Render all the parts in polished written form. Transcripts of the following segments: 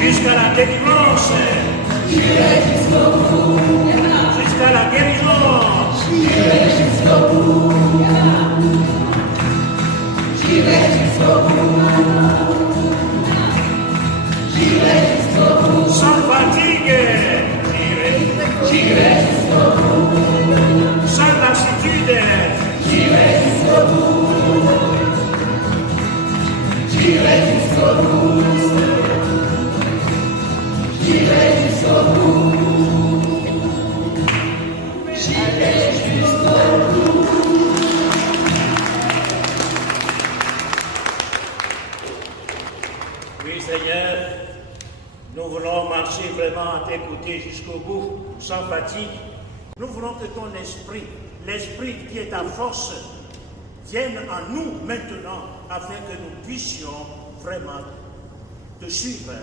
Jusqu'à la délivrance. Jusqu'à la guérison. Sans fatigue. Sans lassitude. Oui, Seigneur, nous voulons marcher vraiment à tes côtés jusqu'au bout, sans fatigue. Nous voulons que ton esprit, l'esprit qui est ta force, vienne en nous maintenant, afin que nous puissions vraiment te suivre,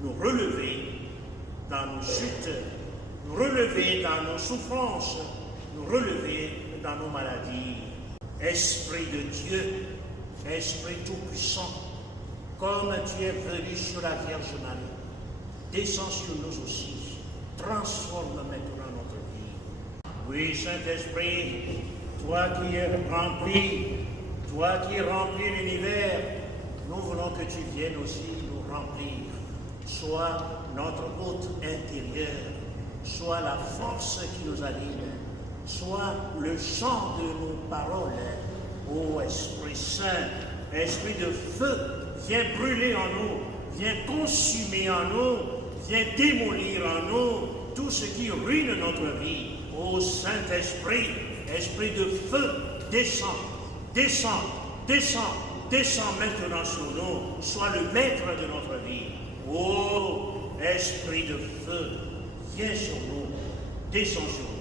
nous relever dans nos chutes, nous relever dans nos souffrances, nous relever dans nos maladies. Esprit de Dieu, Esprit tout-puissant, comme tu es venu sur la Vierge Marie, descends sur nous aussi, transforme maintenant notre vie. Oui, Saint-Esprit, toi qui es rempli l'univers, nous voulons que tu viennes aussi nous remplir. Sois notre hôte intérieur, sois la force qui nous anime, sois le chant de nos paroles. Ô Esprit Saint, Esprit de feu, viens brûler en nous, viens consumer en nous, viens démolir en nous tout ce qui ruine notre vie. Ô Saint-Esprit, Esprit de feu, descends, descends, descends, descends maintenant sur nous, sois le maître de notre vie. Ô Esprit de feu, viens sur nous, descends sur nous.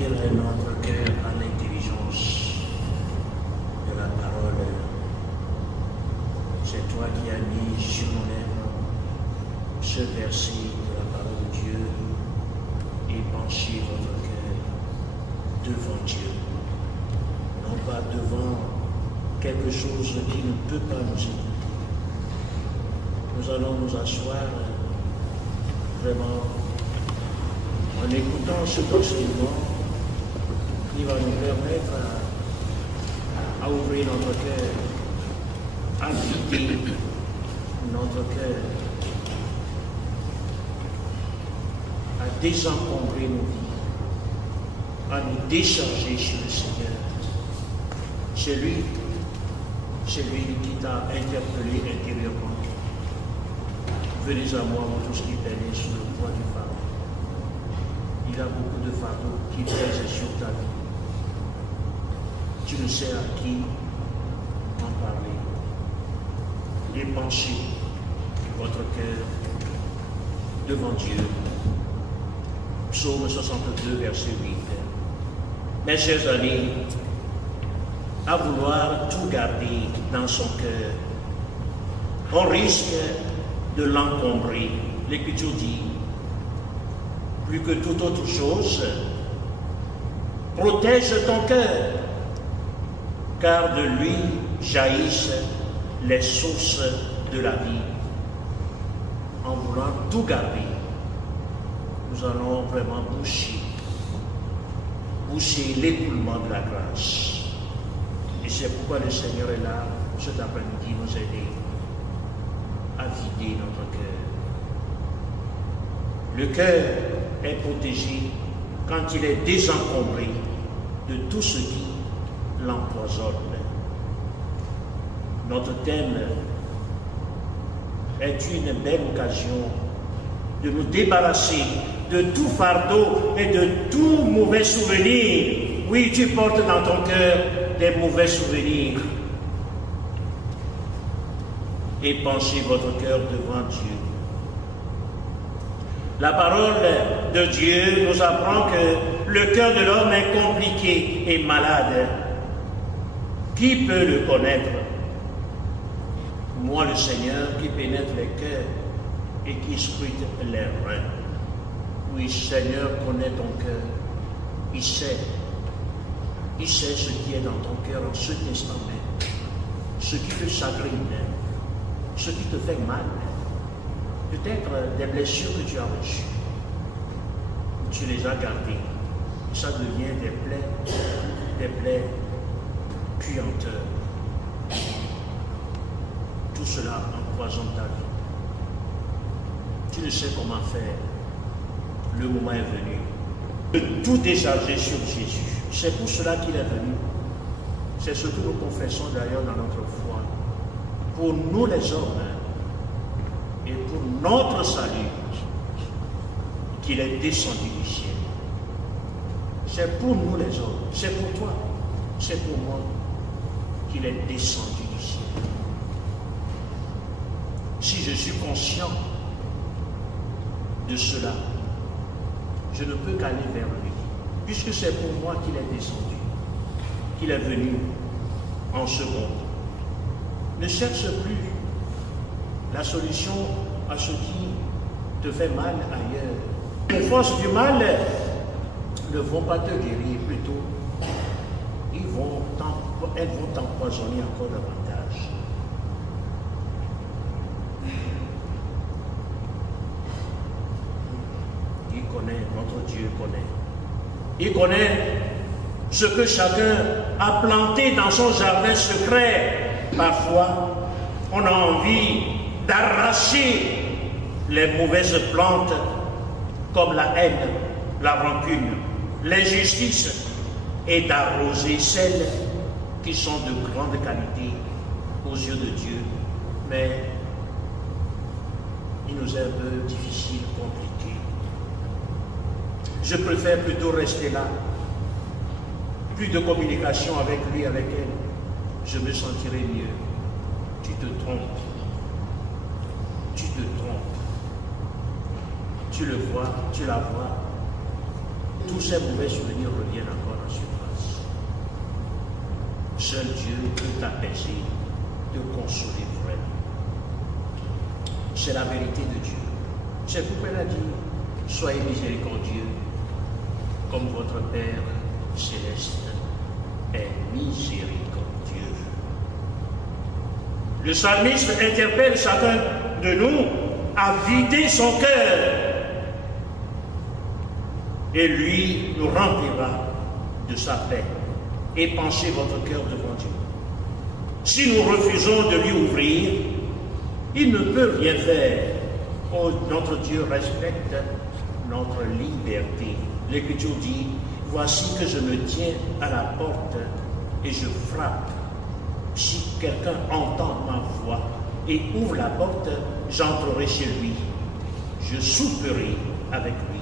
ouvrir notre cœur à l'intelligence de la parole. C'est toi qui as mis sur mon lèvre ce verset de la parole de Dieu et penchez votre cœur devant Dieu, non pas devant quelque chose qui ne peut pas nous aider. Nous allons nous asseoir vraiment en écoutant ce enseignement qui va nous permettre à ouvrir notre cœur, à vider notre cœur, à désencombrer nos vies, à nous décharger sur le Seigneur. C'est lui qui t'a interpellé intérieurement. Venez à moi, vous tous qui peinez sous le poids du fardeau. Il y a beaucoup de fardeaux qui pèsent sur ta vie. Tu ne sais à qui en parler. Épanchez votre cœur devant Dieu. Psaume 62, verset 8. Mes chers amis, à vouloir tout garder dans son cœur, on risque de l'encombrer. L'Écriture dit, plus que toute autre chose, protège ton cœur, car de lui jaillissent les sources de la vie. En voulant tout garder, nous allons vraiment boucher l'écoulement de la grâce. Et c'est pourquoi le Seigneur est là, cet après-midi, nous aider à vider notre cœur. Le cœur est protégé quand il est désencombré de tout ce qui l'empoisonne. Notre thème est une belle occasion de nous débarrasser de tout fardeau et de tout mauvais souvenir. Oui, tu portes dans ton cœur des mauvais souvenirs. Et penchez votre cœur devant Dieu. La parole de Dieu nous apprend que le cœur de l'homme est compliqué et malade. Qui peut le connaître? Moi, le Seigneur, qui pénètre les cœurs et qui scrute les reins. Oui, Seigneur, connaît ton cœur. Il sait ce qui est dans ton cœur en cet instant même. Ce qui te chagrine, ce qui te fait mal. Peut-être des blessures que tu as reçues. Tu les as gardées. Ça devient des plaies puanteurs. Tout cela empoisonne ta vie. Tu ne sais comment faire. Le moment est venu de tout décharger sur Jésus. C'est pour cela qu'il est venu. C'est ce que nous confessons d'ailleurs dans notre foi. Pour nous les hommes et pour notre salut, qu'il est descendu du ciel. C'est pour nous les hommes, c'est pour toi, c'est pour moi qu'il est descendu du ciel. Si je suis conscient de cela, je ne peux qu'aller vers lui, puisque c'est pour moi qu'il est descendu, qu'il est venu en ce monde. Ne cherche plus la solution à ce qui te fait mal ailleurs. Les forces du mal ne vont pas te guérir, plutôt, elles vont t'empoisonner encore davantage. Il connaît, notre Dieu connaît. Il connaît ce que chacun a planté dans son jardin secret. Parfois, on a envie d'arracher les mauvaises plantes comme la haine, la rancune, l'injustice et d'arroser celles qui sont de grande qualité aux yeux de Dieu. Mais il nous est un peu difficile, compliqué. Je préfère plutôt rester là. Plus de communication avec lui, avec elle. Je me sentirai mieux. Tu te trompes. Tu te trompes. Tu le vois, tu la vois. tous ces mauvais souvenirs reviennent encore en surface. Seul Dieu peut t'apaiser, te consoler vraiment. C'est la vérité de Dieu. C'est pourquoi il a dit, soyez miséricordieux, comme votre Père céleste est miséricordieux. Le psalmiste interpelle chacun de nous à vider son cœur. Et lui nous remplira de sa paix. Épanchez votre cœur devant Dieu. Si nous refusons de lui ouvrir, il ne peut rien faire. Oh, notre Dieu respecte notre liberté. L'Écriture dit, voici que je me tiens à la porte et je frappe. Si quelqu'un entend ma voix et ouvre la porte, j'entrerai chez lui. Je souperai avec lui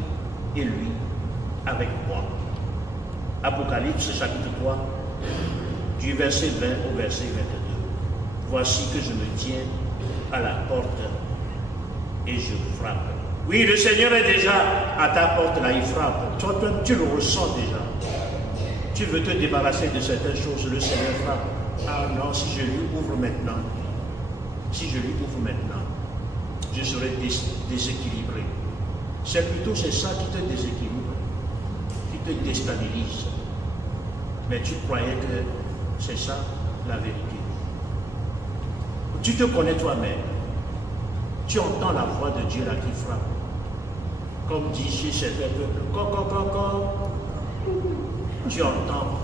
et lui avec moi. Apocalypse chapitre 3, du verset 20 au verset 22. Voici que je me tiens à la porte et je frappe. Oui, le Seigneur est déjà à ta porte là, il frappe. Toi, tu le ressens déjà. Tu veux te débarrasser de certaines choses, le Seigneur frappe. Ah non, si je lui ouvre maintenant, je serai déséquilibré. C'est plutôt ça qui te déséquilibre, qui te déstabilise. Mais tu croyais que c'est ça la vérité. Tu te connais toi-même. Tu entends la voix de Dieu là qui frappe. Comme dit chez certains peuples, tu entends.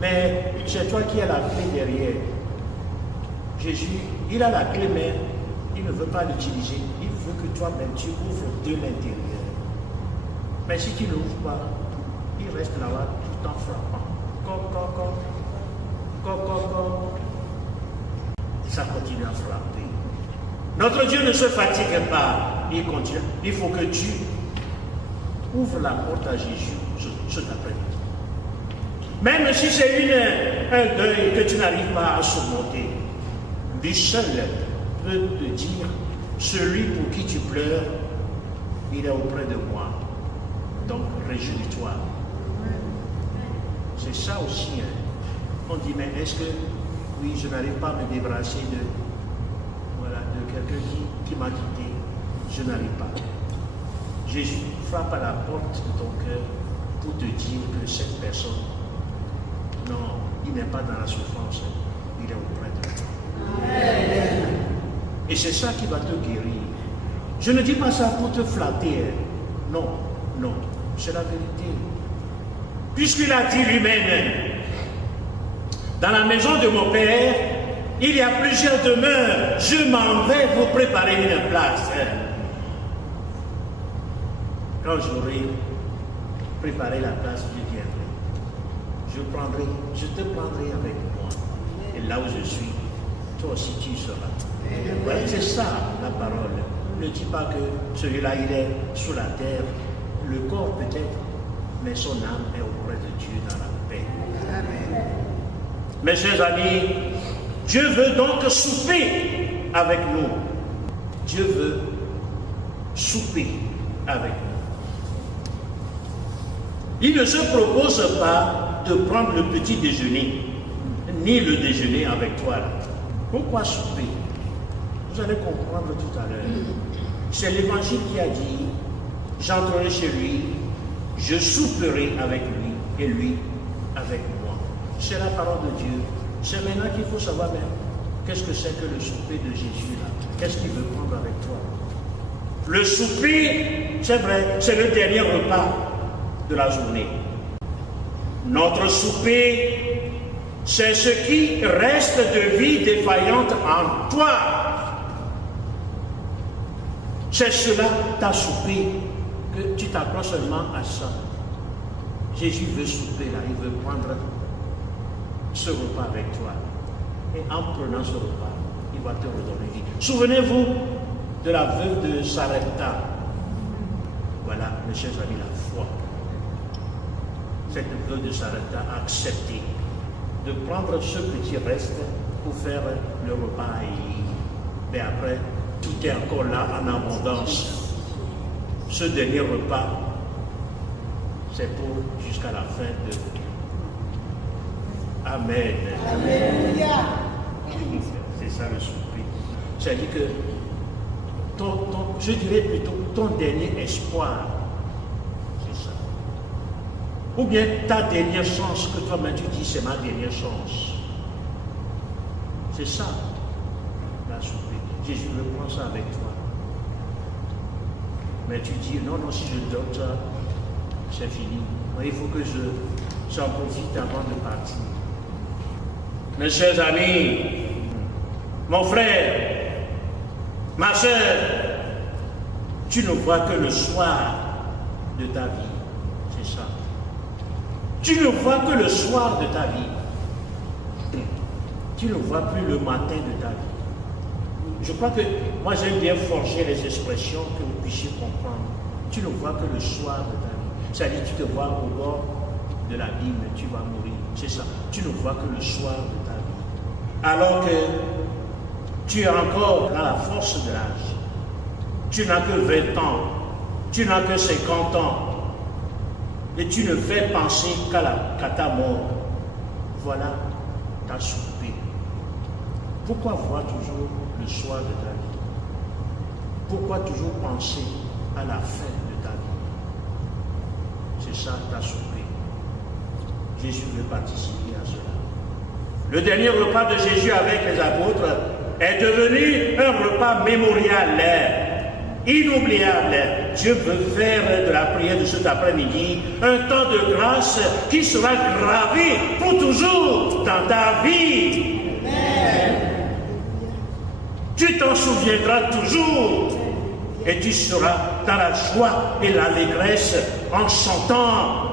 Mais c'est toi qui as la clé derrière. Jésus, il a la clé, mais il ne veut pas l'utiliser. Il veut que toi-même tu ouvres de l'intérieur. Mais si tu ne l'ouvres pas, il reste là-bas tout en frappant. Ça continue à frapper. Notre Dieu ne se fatigue pas. Il continue. Il faut que tu ouvres la porte à Jésus cet après-midi. Même si c'est un deuil que tu n'arrives pas à surmonter, lui seul peut te dire, celui pour qui tu pleures, il est auprès de moi. Donc réjouis-toi. C'est ça aussi. Hein. On dit, mais est-ce que, oui, je n'arrive pas à me débarrasser de quelqu'un qui m'a quitté. Je n'arrive pas. Jésus frappe à la porte de ton cœur pour te dire que cette personne, non, il n'est pas dans la souffrance, il est auprès de toi. Amen. Et c'est ça qui va te guérir. Je ne dis pas ça pour te flatter. Non, c'est la vérité. Puisqu'il a dit lui-même, dans la maison de mon Père, il y a plusieurs demeures, je m'en vais vous préparer une place. Quand j'aurai préparé la place, je viendrai. Je te prendrai avec moi. Et là où je suis, toi aussi tu seras. Ouais, c'est ça la parole. Ne dis pas que celui-là il est sous la terre, le corps peut-être, mais son âme est auprès de Dieu dans la paix. Amen. Mes chers amis, Dieu veut donc souper avec nous. Dieu veut souper avec nous. Il ne se propose pas de prendre le petit déjeuner, ni le déjeuner avec toi. Pourquoi souper? Vous allez comprendre tout à l'heure. C'est l'Évangile qui a dit, j'entrerai chez lui, je souperai avec lui, et lui avec moi. C'est la parole de Dieu. C'est maintenant qu'il faut savoir même qu'est-ce que c'est que le souper de Jésus là. Qu'est-ce qu'il veut prendre avec toi? Le souper, c'est vrai, c'est le dernier repas de la journée. Notre souper, c'est ce qui reste de vie défaillante en toi. C'est cela, ta souper, que tu t'accroches seulement à ça. Jésus veut souper là, il veut prendre ce repas avec toi. Et en prenant ce repas, il va te redonner vie. Souvenez-vous de la veuve de Sarepta. Voilà, mes chers amis, la foi. Cette veuve de Sarepta a accepté de prendre ce petit reste pour faire le repas. Mais après, tout est encore là en abondance. ce dernier repas, c'est pour jusqu'à la fin de... Amen. Amen. C'est ça le souper. C'est-à-dire que je dirais plutôt ton dernier espoir, c'est ça. Ou bien ta dernière chance que toi-même tu dis c'est ma dernière chance. C'est ça, la souper. Jésus veut prendre ça avec toi. Mais tu dis non, si je donne ça, c'est fini. Il faut que j'en profite avant de partir. Mes chers amis, mon frère, ma soeur, tu ne vois que le soir de ta vie. C'est ça. Tu ne vois que le soir de ta vie. Tu ne vois plus le matin de ta vie. Je crois que moi j'aime bien forger les expressions que vous puissiez comprendre. Tu ne vois que le soir de ta vie. C'est-à-dire tu te vois au bord de l'abîme, tu vas mourir. C'est ça. Tu ne vois que le soir de ta vie. Alors que tu es encore dans la force de l'âge. Tu n'as que 20 ans. Tu n'as que 50 ans. Et tu ne fais penser qu'à ta mort. Voilà ta souper. Pourquoi voir toujours le soir de ta vie? Pourquoi toujours penser à la fin de ta vie? C'est ça ta souper. Jésus veut participer à cela. Le dernier repas de Jésus avec les apôtres est devenu un repas mémorial, inoubliable. Dieu veut faire de la prière de cet après-midi un temps de grâce qui sera gravé pour toujours dans ta vie. Amen. Tu t'en souviendras toujours et tu seras dans la joie et l'allégresse en chantant.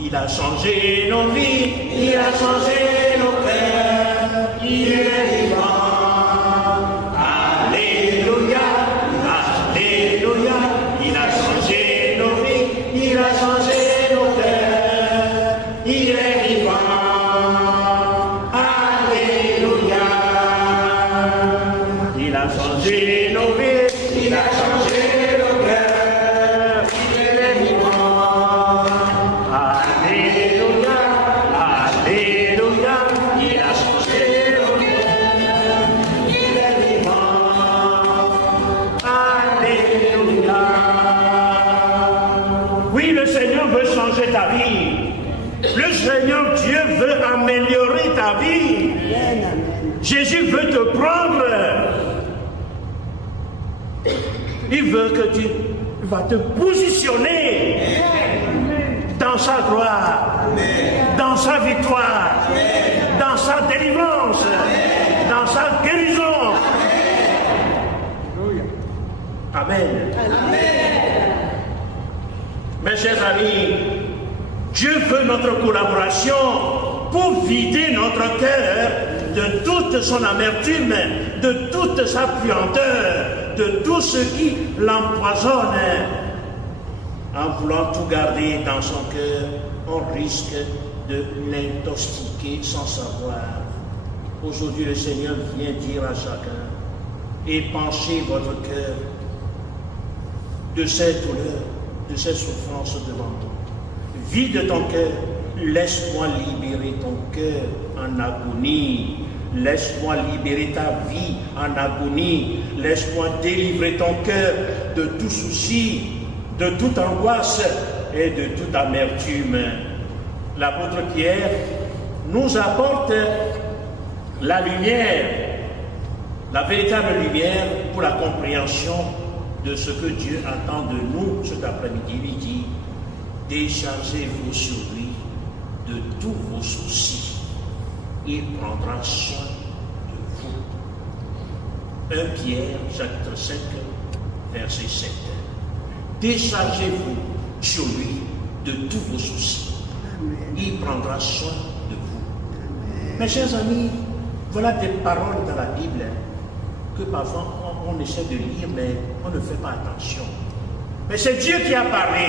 Il a changé nos vies, il a changé nos cœurs, il est vivant. Alléluia, Alléluia, il a changé nos vies, il a changé nos cœurs, il est vivant. Alléluia, il a changé nos vies, il a changé nos cœurs, il est vivant. Ta vie. Le Seigneur Dieu veut améliorer ta vie. Jésus veut te prendre. Il veut que tu vas te positionner dans sa gloire, dans sa victoire, dans sa délivrance, dans sa guérison. Amen. Mes chers amis, Dieu veut notre collaboration pour vider notre cœur de toute son amertume, de toute sa puanteur, de tout ce qui l'empoisonne. En voulant tout garder dans son cœur, on risque de l'intoxiquer sans savoir. Aujourd'hui, le Seigneur vient dire à chacun, épanchez votre cœur de cette douleur, de cette souffrance devant moi. Vide ton cœur, laisse-moi libérer ton cœur en agonie. Laisse-moi libérer ta vie en agonie. Laisse-moi délivrer ton cœur de tout souci, de toute angoisse et de toute amertume. L'apôtre Pierre nous apporte la lumière, la véritable lumière pour la compréhension de ce que Dieu attend de nous cet après-midi. Il dit, déchargez-vous sur lui de tous vos soucis. Il prendra soin de vous. 1 Pierre, chapitre 5, verset 7. Déchargez-vous sur lui de tous vos soucis. Il prendra soin de vous. Mes chers amis, voilà des paroles dans la Bible que parfois on essaie de lire, mais on ne fait pas attention. Mais c'est Dieu qui a parlé.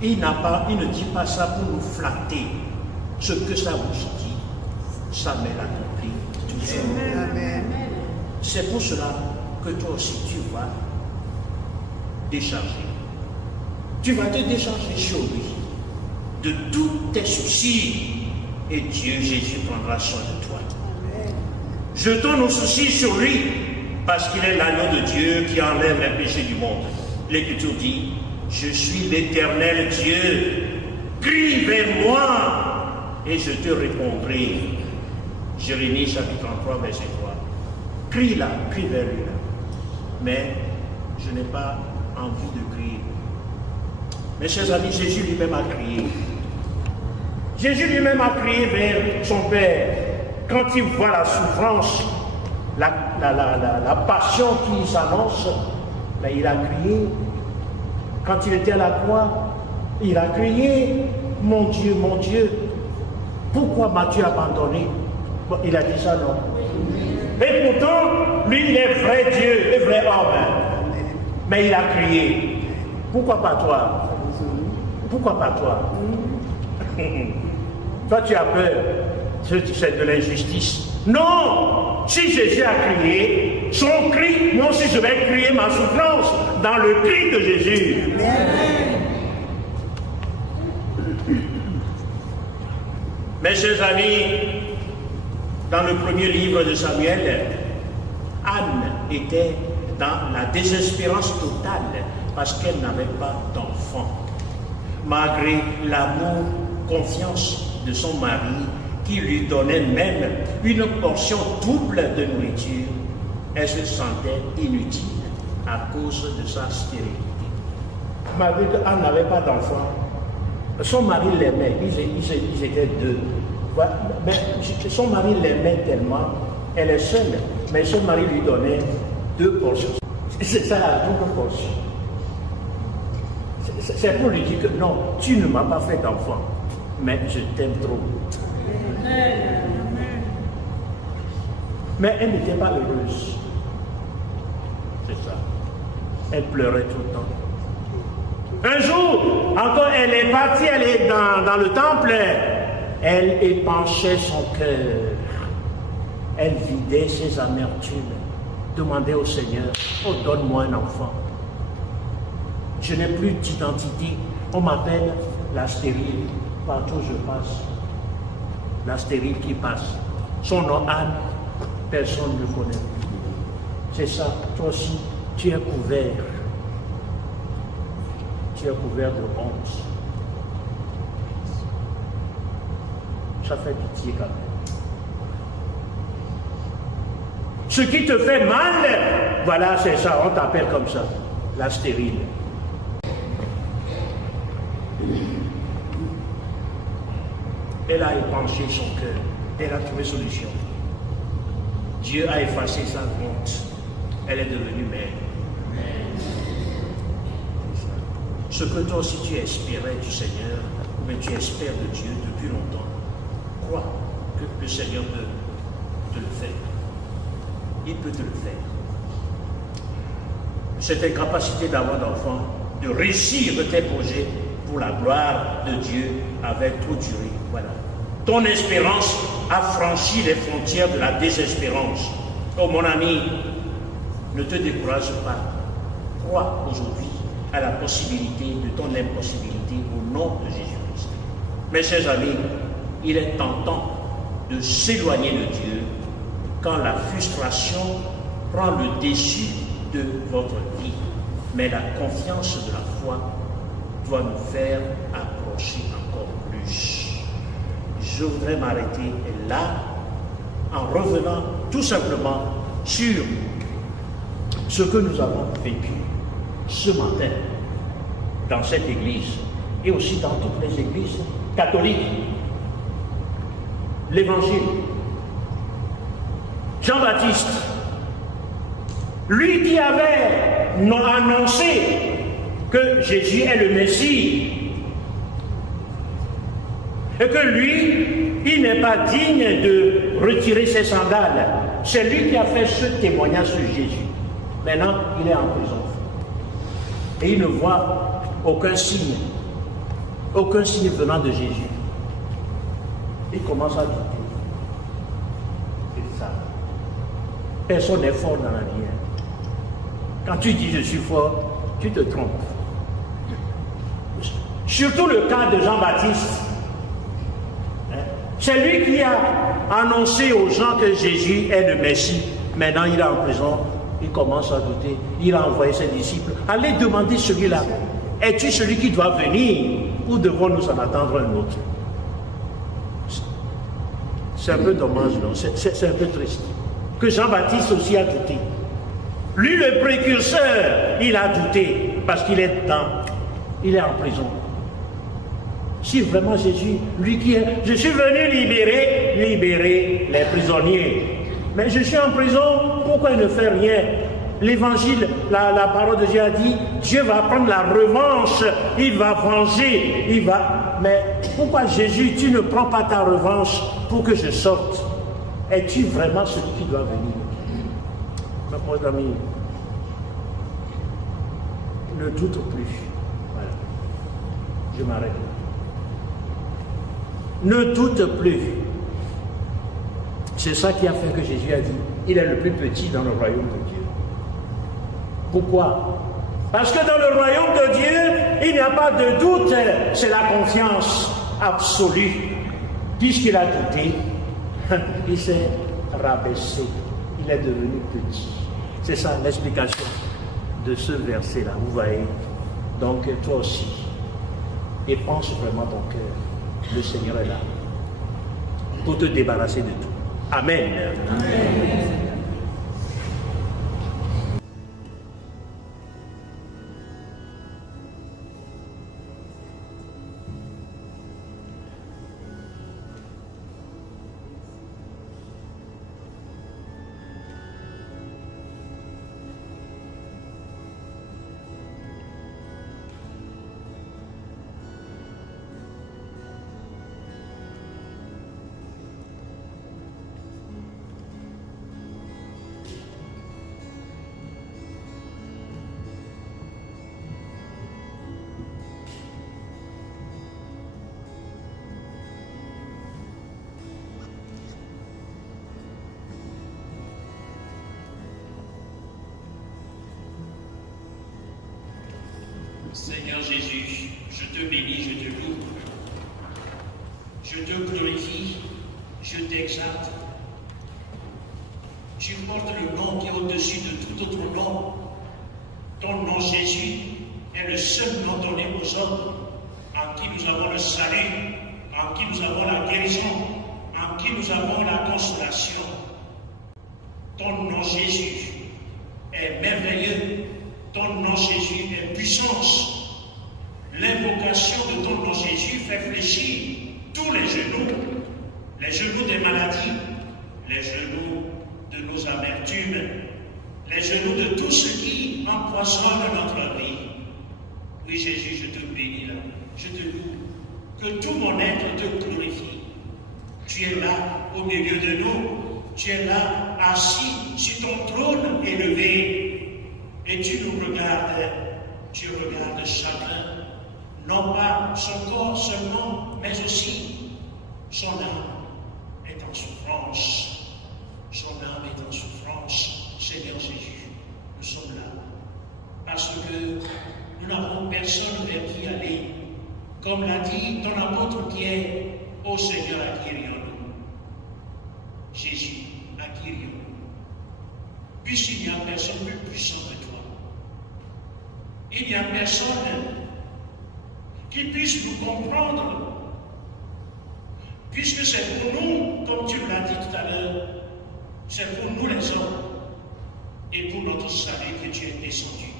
Il ne dit pas ça pour nous flatter. Ce que ça vous dit, ça met l'accompli toujours. Amen. C'est pour cela que toi aussi tu vas décharger. Tu vas te décharger sur lui de tous tes soucis et Dieu Jésus prendra soin de toi. Jetons nos soucis sur lui parce qu'il est l'agneau de Dieu qui enlève les péchés du monde. L'Écriture dit, je suis l'Éternel Dieu, crie vers moi et je te répondrai. Jérémie chapitre 33 verset 3. Crie là, crie vers lui là. Mais je n'ai pas envie de crier. Mes chers amis, Jésus lui-même a crié. Jésus lui-même a crié vers son Père. Quand il voit la souffrance, la passion qui s'annonce, ben il a crié. Quand il était à la croix, il a crié, mon Dieu, pourquoi m'as-tu abandonné? Bon, il a dit ça, non? Et pourtant, lui, il est vrai Dieu, le vrai homme. Mais il a crié, pourquoi pas toi? Pourquoi pas toi? Toi, tu as peur, c'est de l'injustice. Non! Si Jésus a crié, son cri, moi aussi je vais crier ma souffrance dans le cri de Jésus. Amen. Mes chers amis, dans le premier livre de Samuel, Anne était dans la désespérance totale parce qu'elle n'avait pas d'enfant. Malgré l'amour, confiance de son mari, qui lui donnait même une portion double de nourriture, elle se sentait inutile à cause de sa stérilité. Malgré qu'Anne n'avait pas d'enfant, son mari l'aimait, ils étaient deux. Mais son mari l'aimait tellement, elle est seule, mais son mari lui donnait 2 portions. C'est ça la double portion. C'est pour lui dire que non, tu ne m'as pas fait d'enfant, mais je t'aime trop. Mais elle n'était pas heureuse. C'est ça. Elle pleurait tout le temps. Un jour, encore elle est partie, elle est dans le temple, elle épanchait son cœur. Elle vidait ses amertumes, demandait au Seigneur, oh donne-moi un enfant. Je n'ai plus d'identité. On m'appelle la stérile. Partout où je passe, la stérile qui passe. Son nom Anne, personne ne le connaît. C'est ça, toi aussi, tu es couvert. Tu es couvert de honte. Ça fait pitié quand même. Ce qui te fait mal, voilà, c'est ça, on t'appelle comme ça, la stérile. Elle a épanché son cœur. Elle a trouvé solution. Dieu a effacé sa honte. Elle est devenue mère. Ce que toi aussi tu espérais du Seigneur, mais tu espères de Dieu depuis longtemps, crois que le Seigneur peut te le faire. Il peut te le faire. Cette incapacité d'avoir d'enfant, de réussir tes projets pour la gloire de Dieu avait trop duré. Voilà. Ton espérance a franchi les frontières de la désespérance. Oh mon ami, ne te décourage pas. Crois aujourd'hui à la possibilité de ton impossibilité au nom de Jésus-Christ. Mes chers amis, il est tentant de s'éloigner de Dieu quand la frustration prend le dessus de votre vie. Mais la confiance de la foi doit nous faire approcher encore plus. Je voudrais m'arrêter là en revenant tout simplement sur ce que nous avons vécu ce matin dans cette église et aussi dans toutes les églises catholiques. L'évangile. Jean-Baptiste, lui qui avait annoncé que Jésus est le Messie, et que lui, il n'est pas digne de retirer ses sandales. C'est lui qui a fait ce témoignage sur Jésus. Maintenant, il est en prison. Et il ne voit aucun signe venant de Jésus. Il commence à douter. C'est ça. Personne n'est fort dans la vie. Quand tu dis je suis fort, tu te trompes. Surtout le cas de Jean-Baptiste. C'est lui qui a annoncé aux gens que Jésus est le Messie. Maintenant, il est en prison, il commence à douter. Il a envoyé ses disciples. Allez demander celui-là. Es-tu celui qui doit venir ou devons-nous en attendre un autre? C'est un peu dommage, non? C'est un peu triste. Que Jean-Baptiste aussi a douté. Lui, le précurseur, il a douté parce qu'il est dedans. Il est en prison. Si vraiment Jésus, lui qui est... Je suis venu libérer les prisonniers. Mais je suis en prison, pourquoi il ne fait rien? L'évangile, la parole de Dieu a dit, Dieu va prendre la revanche, il va venger, il va... Mais pourquoi Jésus, tu ne prends pas ta revanche pour que je sorte? Es-tu vraiment celui qui doit venir? Mes amis, ne doute plus. Voilà. Je m'arrête. Ne doute plus. C'est ça qui a fait que Jésus a dit, il est le plus petit dans le royaume de Dieu. Pourquoi? Parce que dans le royaume de Dieu, il n'y a pas de doute, c'est la confiance absolue. Puisqu'il a douté, il s'est rabaissé, il est devenu petit. C'est ça l'explication de ce verset-là, vous voyez. Donc toi aussi, et pense vraiment ton cœur, le Seigneur est là, pour te débarrasser de tout. Amen. Amen. Seigneur Jésus, je te bénis, je te loue, je te glorifie, je t'exalte. Tu portes le nom qui est au-dessus de tout autre nom. Ton nom Jésus est le seul nom donné aux hommes, en qui nous avons le salut, en qui nous avons la guérison, en qui nous avons la consolation. Ton nom Jésus est merveilleux. Ton nom Jésus est puissance. L'invocation de ton nom Jésus fait fléchir tous les genoux des maladies, les genoux de nos amertumes, les genoux de tout ce qui empoisonne notre vie. Oui Jésus, je te bénis là, je te loue, que tout mon être te glorifie. Tu es là au milieu de nous, tu es là assis sur ton trône élevé. Et tu nous regardes, tu regardes chacun, non pas son corps seulement, mais aussi son âme est en souffrance. Son âme est en souffrance. Seigneur Jésus, nous sommes là. Parce que nous n'avons personne vers qui aller. Comme l'a dit ton apôtre Pierre, ô Seigneur, acquérions-nous. Jésus, acquérions-nous. Puisqu'il n'y a personne plus puissant que toi. Il n'y a personne qui puisse nous comprendre, puisque c'est pour nous, comme tu l'as dit tout à l'heure, c'est pour nous les hommes et pour notre salut que tu es descendu.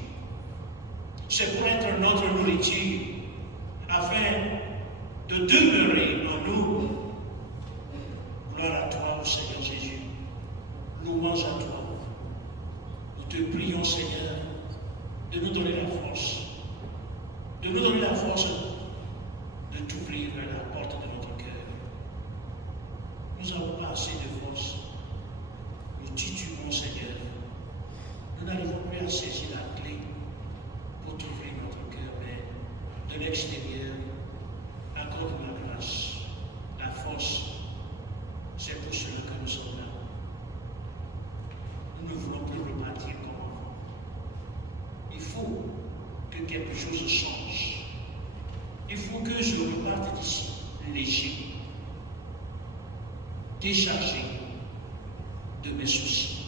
C'est pour être notre nourriture, afin de demeurer en nous. Gloire à toi, ô Seigneur Jésus. Louange à toi. Nous te prions, Seigneur, de nous donner la force, de t'ouvrir la porte de notre cœur. Nous n'avons pas assez de force. Nous titubons, Seigneur. Nous n'arrivons plus à saisir la clé pour t'ouvrir notre cœur, mais de l'extérieur, accorde la grâce. je reparte d'ici, léger, déchargé de mes soucis.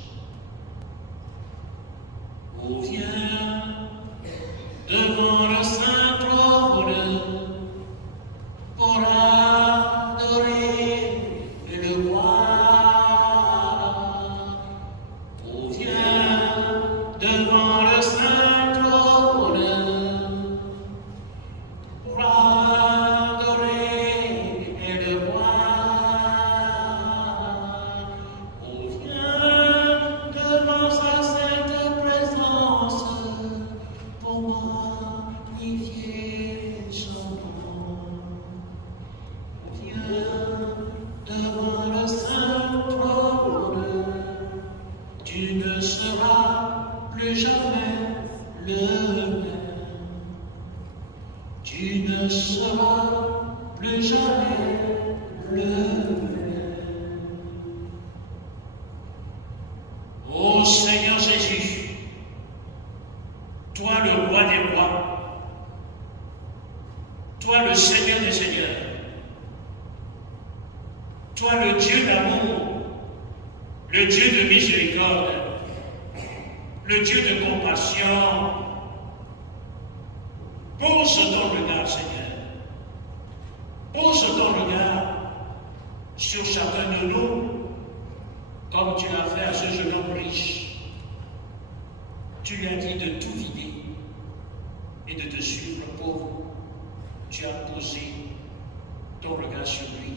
Oh, viens devant le saint trône pour adorer le voir. Oh, viens devant le saint trône pour adorer le voir. Oh, viens devant sa sainte présence pour magnifier son nom. Oh, viens devant le saint trône, tu ne seras plus jamais le même. Tu ne seras plus jamais le même. Ô Seigneur Jésus, toi le roi des rois, toi le Seigneur des seigneurs, toi le Dieu d'amour, le Dieu de miséricorde, le Dieu de compassion, pose ton regard, Seigneur, pose ton regard sur chacun de nous, comme tu l'as fait à ce jeune homme riche. Tu lui as dit de tout vider et de te suivre, pauvre. Tu as posé ton regard sur lui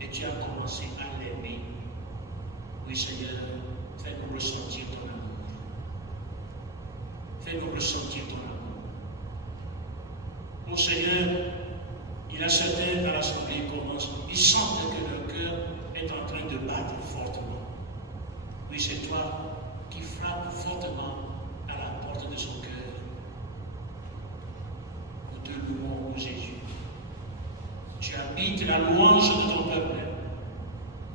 et tu as commencé à l'aimer. Oui, Seigneur, fais-nous ressentir ton amour. Fais-nous ressentir ton amour. Oh Seigneur, il y a certains dans l'assemblée qui commencent, ils sentent que leur cœur est en train de battre fortement. Oui, c'est toi qui frappes fortement à la porte de son cœur. Nous te louons, oh Jésus. Tu habites la louange de ton peuple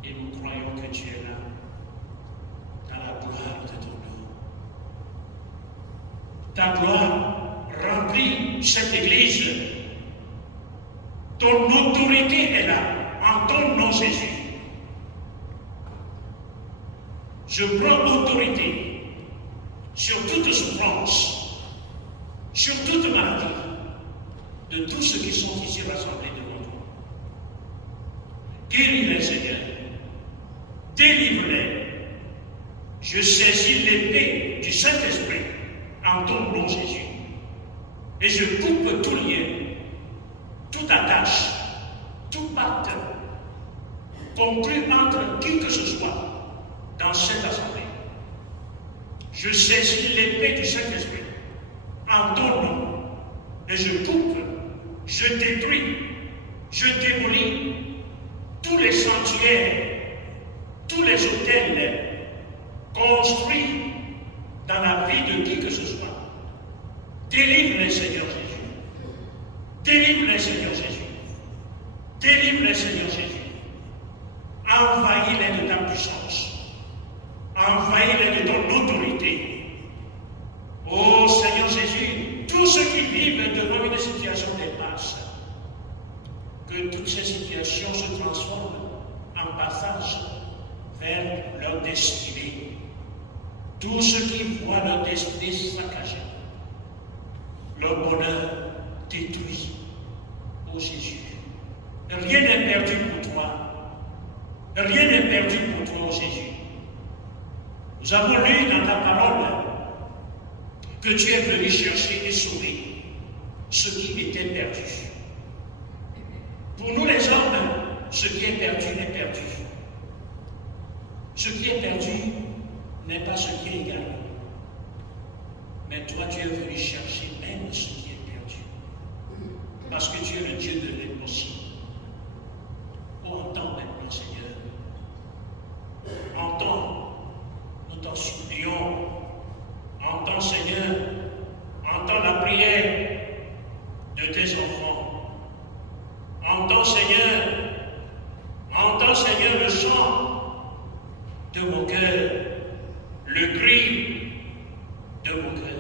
et nous croyons que tu es là, dans la gloire de ton nom. Ta gloire remplit cette église. Ton autorité est là, en ton nom, Jésus. Je prends autorité sur toute souffrance, sur toute maladie, de tous ceux qui sont ici rassemblés devant toi. Guéris-les, Seigneur. Délivre-les. Je saisis l'épée du Saint-Esprit en ton nom, Jésus. Et je coupe tout lien, toute attache, tout pacte conclu entre qui que ce soit dans cette assemblée. Je saisis l'épée du Saint-Esprit en ton nom et je coupe, je détruis, je démolis tous les sanctuaires, tous les hôtels construits dans la vie de qui que ce soit. Délivre-les, Seigneur Jésus. Délivre-les, Seigneur Jésus. Délivre-les, Seigneur Jésus. Envahis-les de ta puissance. Envahis-les de ton autorité. Oh Seigneur Jésus, tous ceux qui vivent devant une situation d'impasse, que toutes ces situations se transforment en passage vers leur destinée. Tous ceux qui voient leur destinée saccagée, leur bonheur détruit. Oh Jésus, rien n'est perdu pour toi. Rien n'est perdu pour toi, oh Jésus. Nous avons lu dans ta parole que tu es venu chercher et sauver ce qui était perdu. Pour nous les hommes, ce qui est perdu est perdu. Ce qui est perdu n'est pas ce qui est gagné. Mais toi, tu es venu chercher même ce qui est perdu. Parce que tu es le Dieu de l'impossible. Oh, entends maintenant, Seigneur. Entends, nous t'en supplions. Entends, Seigneur, entends la prière de tes enfants. Entends, Seigneur, le chant de mon cœur, le cri de mon cœur.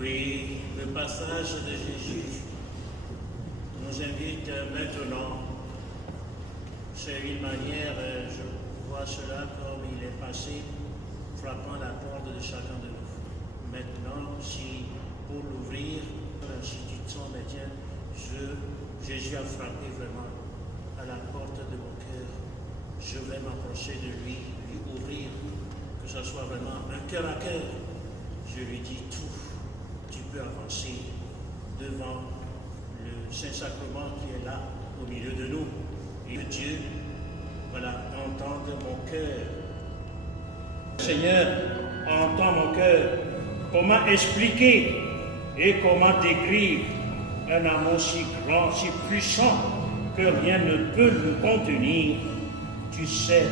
Oui, le passage de Jésus nous invite maintenant, c'est une manière, je vois cela comme il est passé, frappant la porte de chacun de nous. Maintenant, si pour l'ouvrir, l'institution médienne, Jésus a frappé vraiment à la porte de mon cœur. Je vais m'approcher de lui ouvrir, que ce soit vraiment un cœur à cœur. Je lui dis tout. Tu peux avancer devant le Saint-Sacrement qui est là, au milieu de nous. Et que Dieu, voilà, entende mon cœur. Seigneur, entends mon cœur. Comment expliquer et comment décrire un amour si grand, si puissant, que rien ne peut le contenir? Tu sais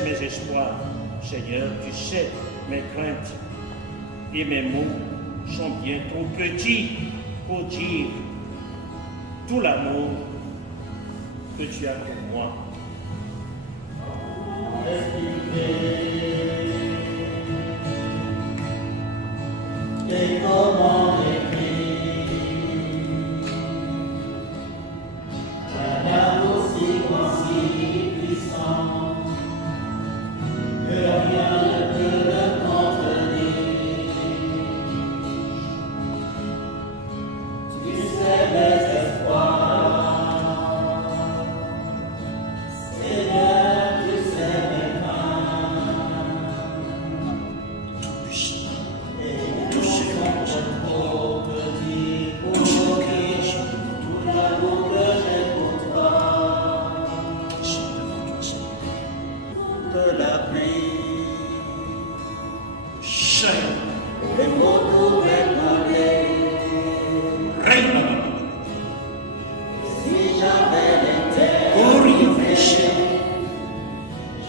mes espoirs, Seigneur, tu sais mes craintes. Et mes mots sont bien trop petits pour dire tout l'amour que tu as pour moi. Et comment écrire un amour si grand, si puissant, que rien ne peut le contenir. Tu sais mes espoirs, Seigneur, tu sais mes mains. Tout ce que Trop petit pour moquer tout l'amour que j'ai pour toi. De la pluie, Seul, les mots pouvaient parler. règne, Si j'avais l'été,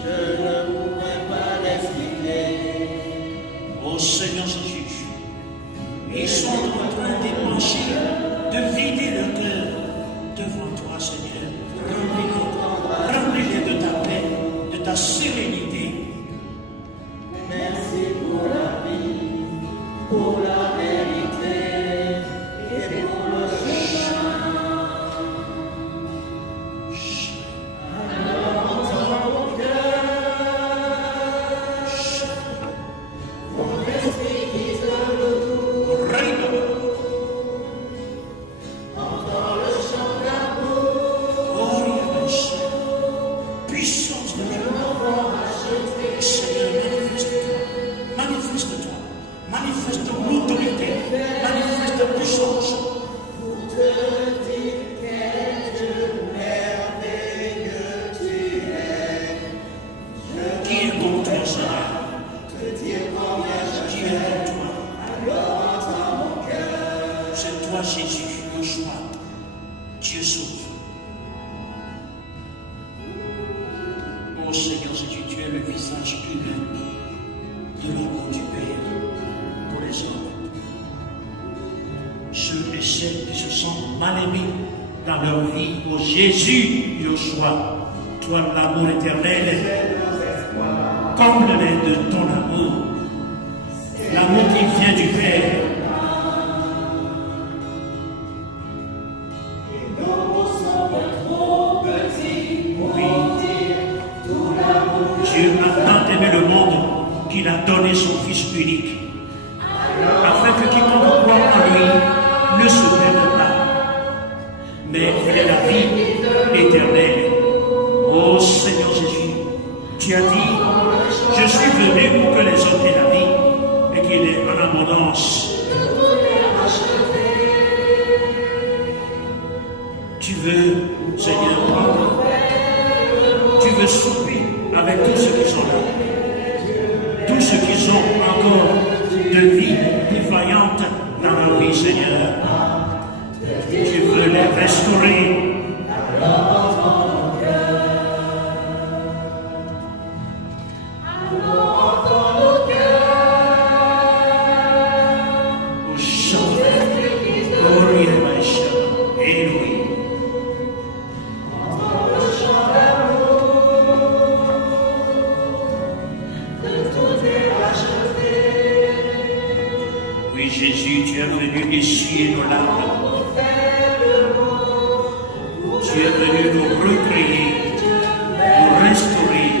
je ne pourrais pas l'expliquer. ô Seigneur Jésus, ils sont en train d'épancher, de vider leur cœur devant toi, Seigneur. Remplis-les de ta paix, de ta sérénité. Merci pour la vie, pour la vérité et pour le chemin. Alors entends mon cœur, mon esprit qui se loue, Règne, entends le chant d'amour. oh, puissance de Dieu. Seigneur, manifeste-toi, manifeste l'autorité, manifeste la puissance. Pour te dire quel Dieu merveilleux tu es. Qui est comme toi, Seigneur? Te dire combien je Qui est comme toi? alors entends mon cœur. C'est toi, Jésus, le choix. Dieu sauve. Oh Seigneur Jésus, tu es le visage humain de l'amour du Père pour les hommes. Ceux et celles qui se sentent mal aimés dans leur vie, oh Jésus, Joshua, toi l'amour éternel, comble-les de ton amour, l'amour qui vient du Père. Nos mots sont trop petits pour dire tout l'amour. Dieu a tant aimé le monde qu'il a donné son Fils unique, afin que quiconque croit en lui ne se perde pas, mais il est la vie éternelle. Ô Seigneur Jésus, tu as dit, je suis venu pour que les hommes aient la vie et qu'il est en abondance. Tu veux, Seigneur, prendre, tu veux souper avec tous ceux qui sont là, tous ceux qui ont encore de vie défaillante dans leur vie, Seigneur. Tu veux les restaurer. Au chant, Gloria Maisha, Elohim. Oui, Oui, Jésus, tu es venu essuyer nos larmes. Tu es venu nous recréer, nous restaurer.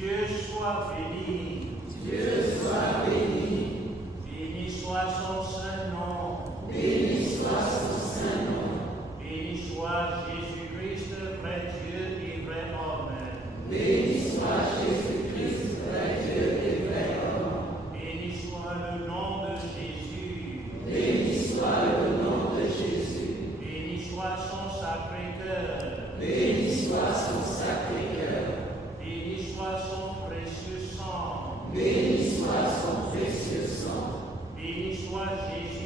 Dieu soit béni. Dieu soit béni. Béni soit son saint nom. Béni soit son saint nom. Béni soit Jésus-Christ, vrai Dieu et vrai homme. Béni soit Jésus-Christ, vrai Dieu et vrai homme. Béni soit le nom de Jésus. Béni soit le nom de Jésus. Béni soit son sacré-cœur. Béni soit son sacré-cœur. Béni soit son précieux sang. Béni soit son précieux sang. Béni soit Jésus.